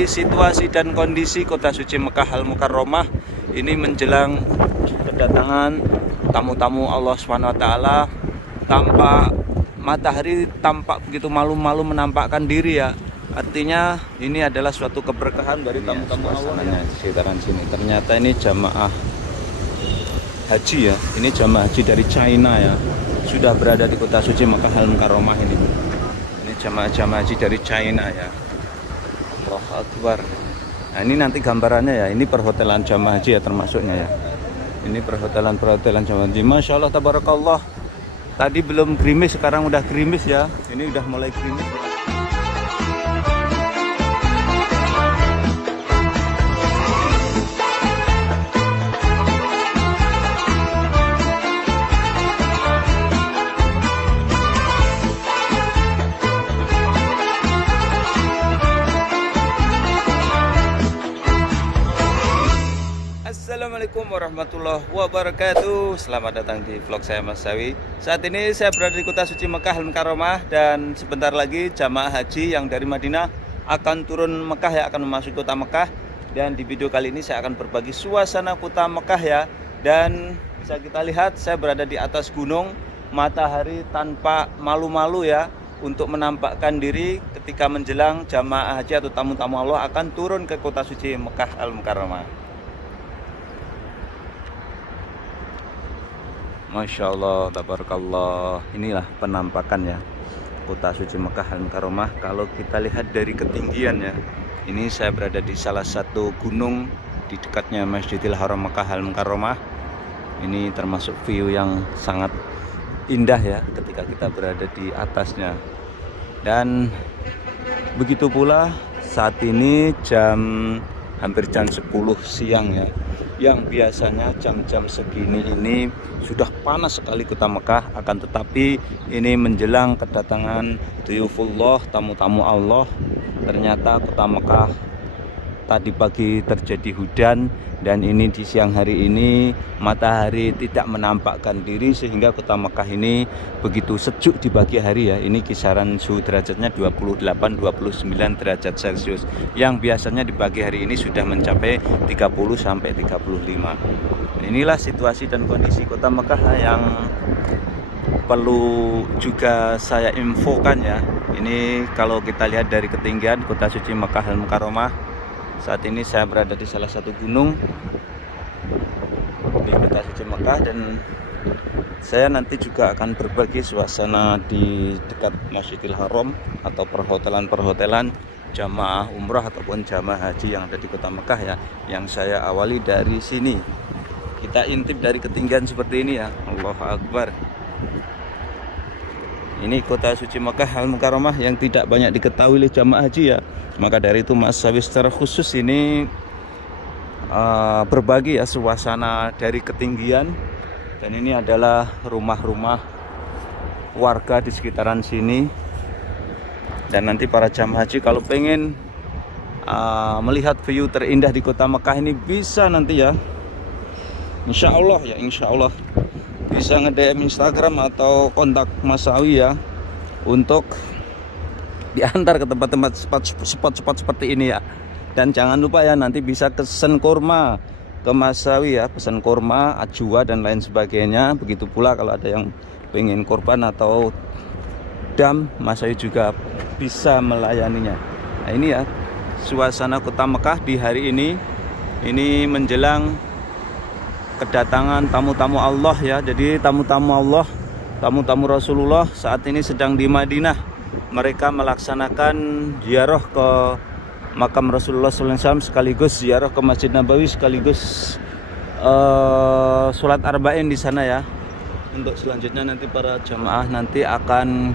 Situasi dan kondisi kota suci Mekah Al-Mukarramah ini menjelang kedatangan tamu-tamu Allah SWT. Tampak matahari tampak begitu malu-malu menampakkan diri ya. Artinya ini adalah suatu keberkahan dari tamu-tamu Allah di sekitaran sini. Ternyata ini jamaah haji ya. Ini jamaah haji dari China ya. Sudah berada di kota suci Mekah Al-Mukarramah ini. Ini jamaah haji dari China ya. Allahu Akbar. Nah ini nanti gambarannya ya. Ini perhotelan jamaah haji ya termasuknya ya. Ini perhotelan jamaah haji. Masya Allah tabarakallah. Tadi belum gerimis, sekarang udah gerimis ya. Ini udah mulai gerimis. Assalamualaikum warahmatullahi wabarakatuh. Selamat datang di vlog saya Mas Sawi. Saat ini saya berada di kota suci Mekah Al-Mukarramah dan sebentar lagi jamaah haji yang dari Madinah akan turun Mekah ya, akan memasuki kota Mekah. Dan di video kali ini saya akan berbagi suasana kota Mekah ya. Dan bisa kita lihat saya berada di atas gunung, matahari tanpa malu-malu ya, untuk menampakkan diri ketika menjelang jamaah haji atau tamu-tamu Allah akan turun ke kota suci Mekah Al-Mukarramah. Masya Allah, tabarakallah. Inilah penampakan ya kota suci Mekah Al-Mukarramah. Kalau kita lihat dari ketinggian ya, ini saya berada di salah satu gunung di dekatnya Masjidil Haram Mekah Al-Mukarramah. Ini termasuk view yang sangat indah ya ketika kita berada di atasnya. Dan begitu pula saat ini hampir jam 10 siang ya, yang biasanya jam-jam segini ini sudah panas sekali kota Mekah. Akan tetapi ini menjelang kedatangan Duyufullah, tamu-tamu Allah, ternyata kota Mekah tadi pagi terjadi hujan. Dan ini di siang hari ini matahari tidak menampakkan diri, sehingga kota Mekah ini begitu sejuk di pagi hari ya. Ini kisaran suhu derajatnya 28-29 derajat Celcius, yang biasanya di pagi hari ini sudah mencapai 30-35. Inilah situasi dan kondisi kota Mekah yang perlu juga saya infokan ya. Ini kalau kita lihat dari ketinggian kota suci Mekah Al-Mukarramah. Saat ini saya berada di salah satu gunung di kota suci Mekah, dan saya nanti juga akan berbagi suasana di dekat Masjidil Haram atau perhotelan jamaah umrah ataupun jamaah haji yang ada di kota Mekah ya, yang saya awali dari sini. Kita intip dari ketinggian seperti ini ya. Allahu Akbar. Ini kota suci Mekah Al-Mukarramah yang tidak banyak diketahui oleh jamaah haji ya. Maka dari itu Mas Sawi secara khusus ini berbagi ya suasana dari ketinggian. Dan ini adalah rumah-rumah warga di sekitaran sini. Dan nanti para jamaah haji kalau pengen melihat view terindah di kota Mekah ini bisa nanti ya, insya Allah ya, insya Allah bisa nge-DM Instagram atau kontak Mas Sawi ya, untuk diantar ke tempat-tempat spot seperti ini ya. Dan jangan lupa ya, nanti bisa pesen kurma ke Mas Sawi ya, pesan kurma, ajwa dan lain sebagainya. Begitu pula kalau ada yang pengen korban atau dam, Mas Sawi juga bisa melayaninya. Nah ini ya suasana kota Mekah di hari ini. Ini menjelang kedatangan tamu-tamu Allah ya. Jadi tamu-tamu Allah, tamu-tamu Rasulullah saat ini sedang di Madinah. Mereka melaksanakan ziarah ke makam Rasulullah SAW, sekaligus ziarah ke Masjid Nabawi, sekaligus sholat arba'in di sana ya. Untuk selanjutnya nanti para jamaah nanti akan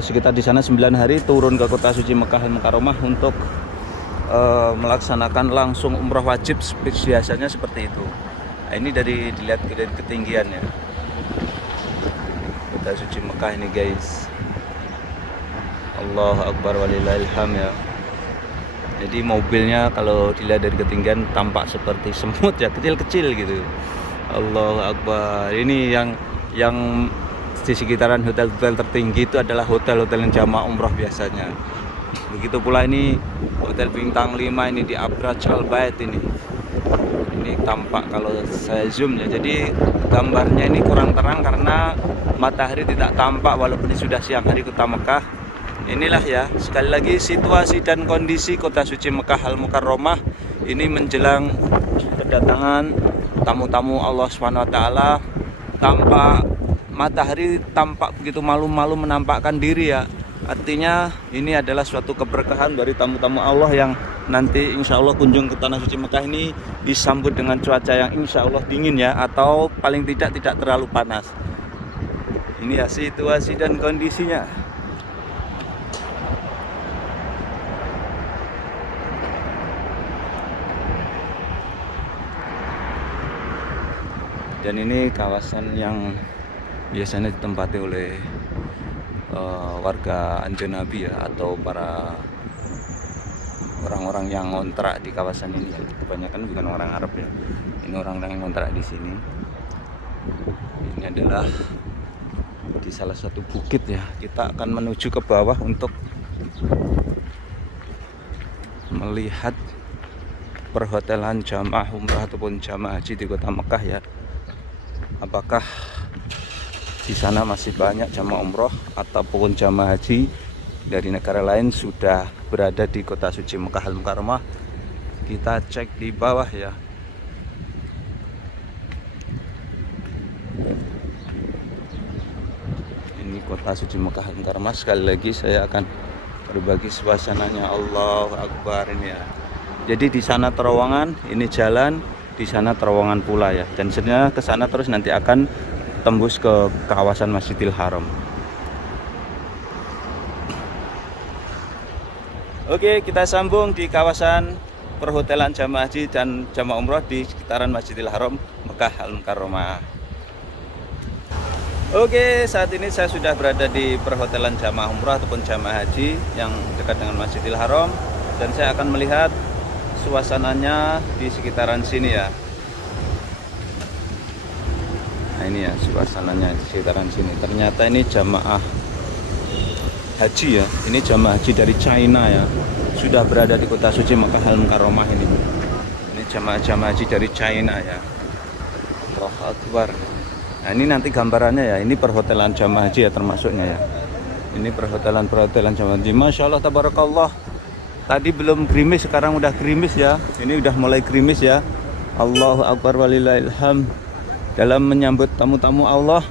sekitar di sana 9 hari turun ke kota suci Mekah Al-Mukarramah untuk melaksanakan langsung umrah wajib biasanya seperti itu. Nah, ini dilihat dari ketinggian ya, kota suci Mekah ini guys. Allahu Akbar walillahilham ya. Jadi mobilnya kalau dilihat dari ketinggian tampak seperti semut ya, kecil-kecil gitu. Allahu Akbar. Ini yang di sekitaran hotel-hotel tertinggi itu adalah hotel-hotel yang jamaah umroh biasanya. Begitu pula ini hotel bintang 5 ini di Abraj Al Bait ini. Ini tampak kalau saya zoom ya. Jadi gambarnya ini kurang terang karena matahari tidak tampak walaupun ini sudah siang hari kota Mekah. Inilah ya, sekali lagi situasi dan kondisi kota suci Mekah Al Mukarramah ini menjelang kedatangan tamu-tamu Allah SWT. Tampak matahari tampak begitu malu-malu menampakkan diri ya. Artinya ini adalah suatu keberkahan dari tamu-tamu Allah yang nanti insya Allah kunjung ke Tanah Suci Mekah ini disambut dengan cuaca yang insya Allah dingin ya, atau paling tidak terlalu panas. Ini ya situasi dan kondisinya. Dan ini kawasan yang biasanya ditempati oleh warga Anjanabi ya, atau para orang-orang yang ngontrak di kawasan ini ya. Kebanyakan bukan orang Arab ya, ini orang-orang yang ngontrak di sini. Ini adalah di salah satu bukit ya. Kita akan menuju ke bawah untuk melihat perhotelan jamaah umrah ataupun jamaah haji di kota Mekah ya. Apakah di sana masih banyak jamaah umroh ataupun jamaah haji dari negara lain sudah berada di kota suci Mekah Al Mukarramah? Kita cek di bawah ya. Ini kota suci Mekah Al Mukarramah. Sekali lagi saya akan berbagi suasananya. Allahu Akbar ini ya. Jadi di sana terowongan, ini jalan, di sana terowongan pula ya. Dan sebenarnya ke sana terus nanti akan tembus ke kawasan Masjidil Haram. Oke, kita sambung di kawasan perhotelan jamaah haji dan jamaah umroh di sekitaran Masjidil Haram Mekah Al Mukarramah. Oke, saat ini saya sudah berada di perhotelan jamaah umroh ataupun jamaah haji yang dekat dengan Masjidil Haram, dan saya akan melihat suasananya di sekitaran sini ya. Nah ini ya suasananya di sekitaran sini. Ternyata ini jamaah haji ya. Ini jamaah haji dari China ya. Sudah berada di kota suci Mekah Al Mukarramah ini. Ini jamaah haji dari China ya. Allahu Akbar. Nah ini nanti gambarannya ya. Ini perhotelan jamaah haji ya termasuknya ya. Ini perhotelan jamaah haji. Masya Allah tabarakallah. Tadi belum gerimis, sekarang udah gerimis ya. Ini udah mulai gerimis ya. Allahu Akbar walillahilham. Dalam menyambut tamu-tamu Allah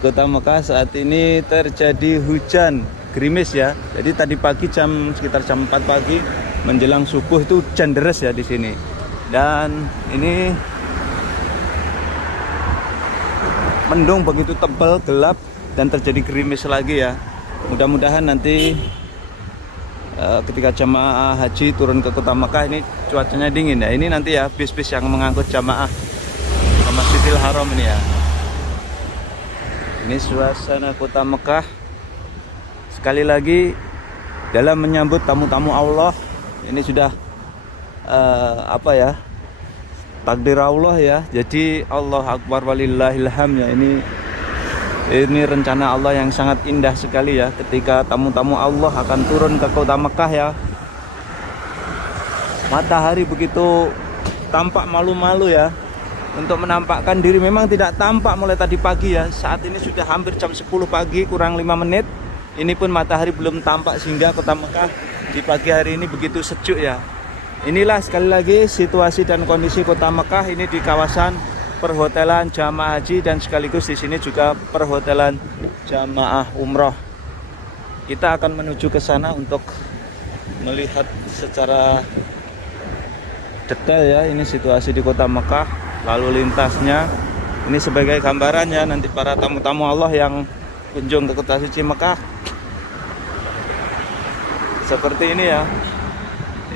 kota Mekah saat ini terjadi hujan gerimis ya. Jadi tadi pagi sekitar jam 4 pagi menjelang subuh itu hujan deras ya di sini. Dan ini mendung begitu tebal, gelap, dan terjadi gerimis lagi ya. Mudah-mudahan nanti ketika jamaah haji turun ke kota Mekah ini cuacanya dingin ya. Ini nanti ya bis-bis yang mengangkut jamaah ke Masjidil Haram ini ya. Ini suasana kota Mekah. Sekali lagi dalam menyambut tamu-tamu Allah. Ini sudah apa ya, takdir Allah ya. Jadi Allah Akbar walillahilham ya. Ini rencana Allah yang sangat indah sekali ya, ketika tamu-tamu Allah akan turun ke kota Mekah ya. Matahari begitu tampak malu-malu ya, untuk menampakkan diri. Memang tidak tampak mulai tadi pagi ya. Saat ini sudah hampir jam 10 pagi kurang 5 menit. Ini pun matahari belum tampak, sehingga kota Mekah di pagi hari ini begitu sejuk ya. Inilah sekali lagi situasi dan kondisi kota Mekah ini di kawasan perhotelan jamaah haji, dan sekaligus di sini juga perhotelan jamaah umroh. Kita akan menuju ke sana untuk melihat secara detail ya. Ini situasi di kota Mekah, lalu lintasnya. Ini sebagai gambarannya nanti para tamu-tamu Allah yang kunjung ke kota suci Mekah. Seperti ini ya.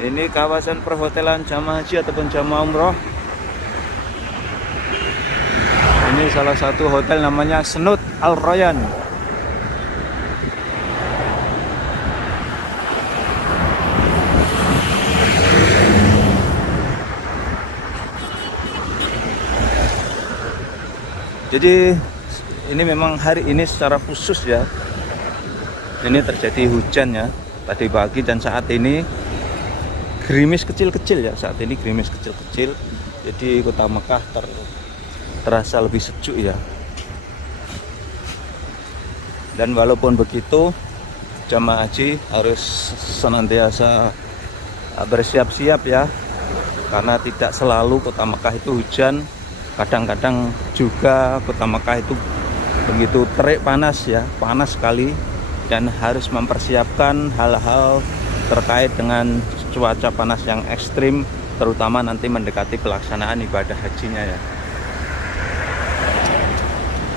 Ini kawasan perhotelan jamaah haji ataupun jamaah umroh. Ini salah satu hotel namanya Snoot Al Rayyan. Jadi ini memang hari ini secara khusus ya. Ini terjadi hujan ya. tadi pagi, dan saat ini gerimis kecil-kecil ya. Saat ini gerimis kecil-kecil, jadi kota Mekah terasa lebih sejuk ya. Dan walaupun begitu, jamaah haji harus senantiasa bersiap-siap ya, karena tidak selalu kota Mekah itu hujan. Kadang-kadang juga kota Mekah itu begitu terik panas ya, panas sekali, dan harus mempersiapkan hal-hal terkait dengan cuaca panas yang ekstrim, terutama nanti mendekati pelaksanaan ibadah hajinya ya.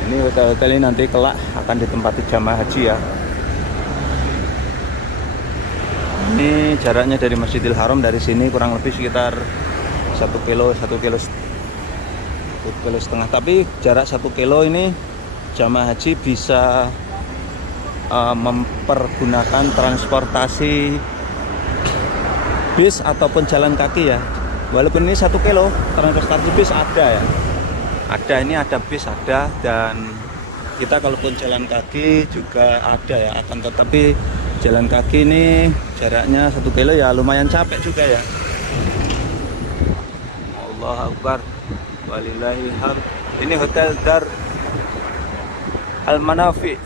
Ini hotel-hotel ini nanti kelak akan ditempati jamaah haji ya. Ini jaraknya dari Masjidil Haram, dari sini kurang lebih sekitar 1 kilo setengah. Tapi jarak 1 kilo ini jamaah haji bisa mempergunakan transportasi bis ataupun jalan kaki ya. Walaupun ini 1 kilo, transportasi bis ada ya. Ini ada bis ada, dan kita kalaupun jalan kaki juga ada ya. Akan tetapi jalan kaki ini jaraknya 1 kilo ya, lumayan capek juga ya. Allahu Akbar, walillahil hamd. Ini hotel Dar Al-Manafi,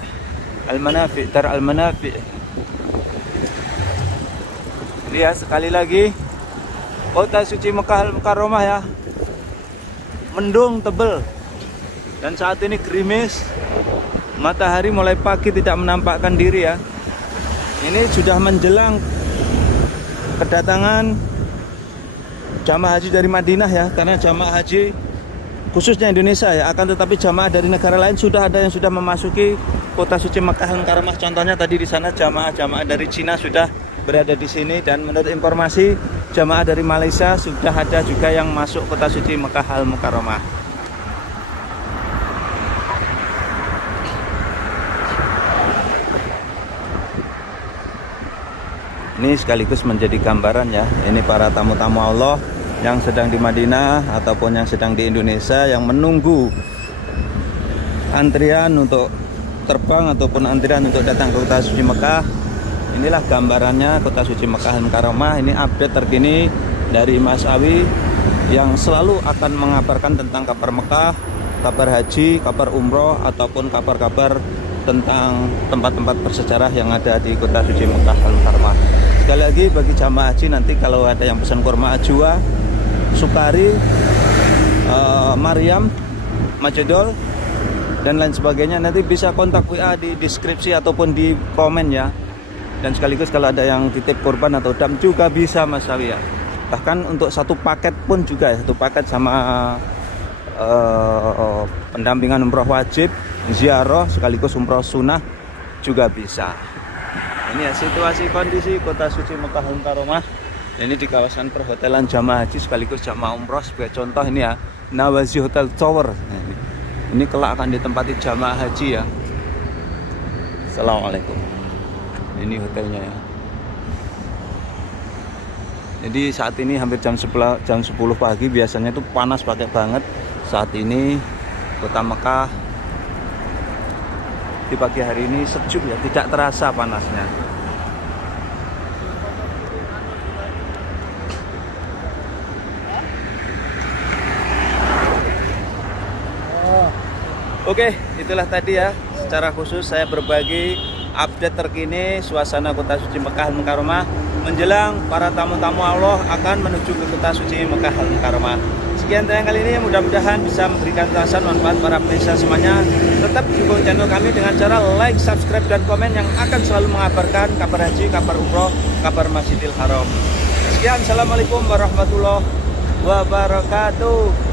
Dar Al-Manafi. Lihat sekali lagi kota suci Mekah Al-Mukarramah ya. Mendung tebel, dan saat ini gerimis. Matahari mulai pagi tidak menampakkan diri ya. Ini sudah menjelang kedatangan jamaah haji dari Madinah ya, karena jamaah haji khususnya Indonesia ya, akan tetapi jamaah dari negara lain sudah ada yang sudah memasuki kota suci Mekah Al-Mukarramah. Contohnya tadi di sana jamaah dari Cina sudah berada di sini, dan menurut informasi jamaah dari Malaysia sudah ada juga yang masuk kota suci Mekah Al-Mukarramah. Ini sekaligus menjadi gambaran ya, ini para tamu-tamu Allah yang sedang di Madinah ataupun yang sedang di Indonesia, yang menunggu antrian untuk terbang ataupun antrian untuk datang ke kota suci Mekah. Inilah gambarannya kota suci Mekah Al-Mukarramah. Ini update terkini dari Mas Awi yang selalu akan mengabarkan tentang kabar Mekah, kabar haji, kabar umroh, ataupun kabar-kabar tentang tempat-tempat bersejarah yang ada di kota suci Mekah Al-Mukarramah. Sekali lagi bagi jamaah haji, nanti kalau ada yang pesan kurma ajwa, sukari, Maryam, majedol, dan lain sebagainya, nanti bisa kontak WA di deskripsi ataupun di komen ya. Dan sekaligus kalau ada yang titip kurban atau dam juga bisa Mas Awi ya. Bahkan untuk satu paket pun juga ya, satu paket sama pendampingan umroh wajib, ziarah sekaligus umroh sunnah juga bisa. Ini ya situasi kondisi kota suci Mekah Al-Mukarramah. Ini di kawasan perhotelan jamaah haji sekaligus jamaah umroh. Sebagai contoh ini ya, Nawazi Hotel Tower. Ini kelak akan ditempati jamaah haji ya. Assalamualaikum. Ini hotelnya ya. Jadi saat ini hampir jam 10 pagi, biasanya itu panas pakai banget. Saat ini kota Mekah di pagi hari ini sejuk ya, tidak terasa panasnya. Oke, itulah tadi ya, secara khusus saya berbagi update terkini suasana kota suci Mekah Al-Mukarramah menjelang para tamu-tamu Allah akan menuju ke kota suci Mekah Al-Mukarramah. Sekian tayang kali ini, mudah-mudahan bisa memberikan ulasan manfaat para pemirsa semuanya. Tetap dukung channel kami dengan cara like, subscribe, dan komen yang akan selalu mengabarkan kabar haji, kabar umroh, kabar Masjidil Haram. Sekian, assalamualaikum warahmatullahi wabarakatuh.